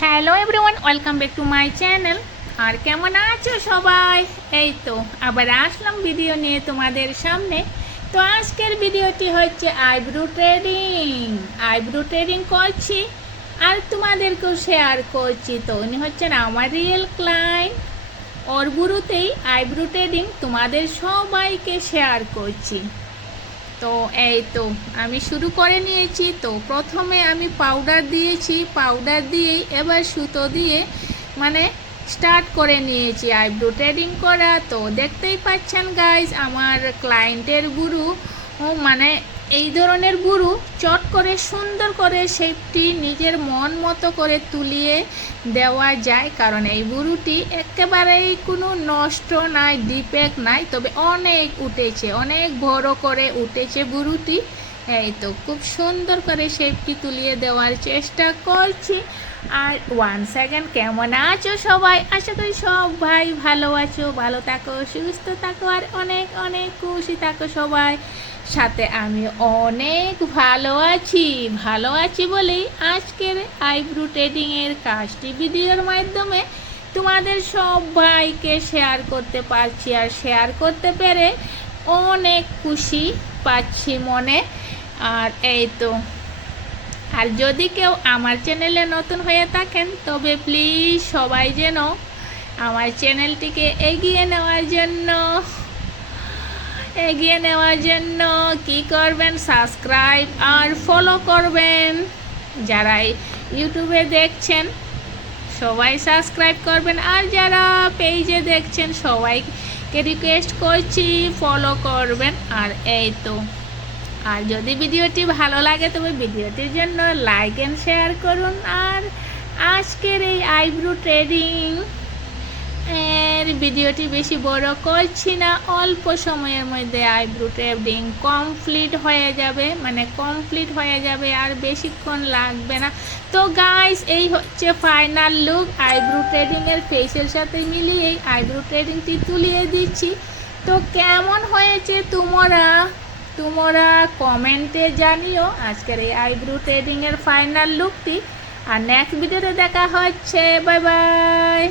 Hello everyone, welcome back to my channel. আর কেমন আছো সবাই? এই তো আবার আসলাম ভিডিও নিয়ে তোমাদের সামনে। তো আজকের ভিডিওটি হচ্ছে আইব্রো ট্রেডিং করছি আর তোমাদেরকেও শেয়ার করছি। তো উনি হচ্ছেন আমার রিয়েল ক্লায়েন্ট। ওর গুরুতেই আইব্রো ট্রেডিং তোমাদের সবাইকে শেয়ার করছি। তো এই তো আমি শুরু করে নিয়েছি। তো প্রথমে আমি পাউডার দিয়েছি, পাউডার দিয়েই এবার সুতো দিয়ে মানে স্টার্ট করে নিয়েছি আইব্রো ট্রেডিং করা। তো দেখতেই পাচ্ছেন গাইজ, আমার ক্লায়েন্টের গুরু মানে এই ধরনের গুরু চট করে সুন্দর করে শেপটি নিজের মন মতো করে তুলিয়ে দেওয়া যায়, কারণ এই বুরুটি একেবারেই কোনো নষ্ট নাই, ডিফেক্ট নাই, তবে অনেক উঠেছে, অনেক বড় করে উঠেছে বুরুটি। এই তো খুব সুন্দর করে শেপটি তুলিয়ে দেওয়ার চেষ্টা করছি। আর 1 সেকেন্ড, কেমন আছো সবাই? আশা করি সবাই ভালো আছো, ভালো থাকো, সুস্থ থাকো আর অনেক অনেক খুশি থাকো সবাই। সাথে আমি অনেক ভালো আছি বলেই আজকের আইব্রো ট্রেডিংয়ের কাজটি ভিডিওর মাধ্যমে তোমাদের সবাইকে শেয়ার করতে পারছি। আর শেয়ার করতে পেরে অনেক খুশি পাচ্ছি মনে। আর এই তো, আর যদি কেউ আমার চ্যানেলে নতুন হয়ে থাকেন তবে প্লিজ সবাই যেন আমার চ্যানেলটিকে এগিয়ে নেওয়ার জন্য কি করবেন, সাবস্ক্রাইব আর ফলো করবেন। যারা ইউটিউবে দেখছেন সবাই সাবস্ক্রাইব করবেন, আর যারা পেজে দেখছেন সবাইকে রিকোয়েস্ট করছি ফলো করবেন। আর এই তো, আর যদি ভিডিওটি ভালো লাগে তবে ভিডিওটির জন্য লাইক অ্যান্ড শেয়ার করুন। আর আজকের এই আইব্রো ট্রেডিং এর ভিডিওটি বেশি বড় করছি না, অল্প সময়ের মধ্যে আইব্রো ট্রেডিং কমপ্লিট হয়ে যাবে, আর বেশিক্ষণ লাগবে না। তো গাইস, এই হচ্ছে ফাইনাল লুক আইব্রো ট্রেডিংয়ের ফেসের সাথে মিলিয়ে আইব্রো ট্রেডিংটি তুলিয়ে দিচ্ছি। তো কেমন হয়েছে তোমরা কমেন্টে জানিও আজকের এই আইব্রো ট্রেডিংয়ের ফাইনাল লুকটি। আর নেক্সট ভিডিওতে দেখা হচ্ছে, বাই বাই।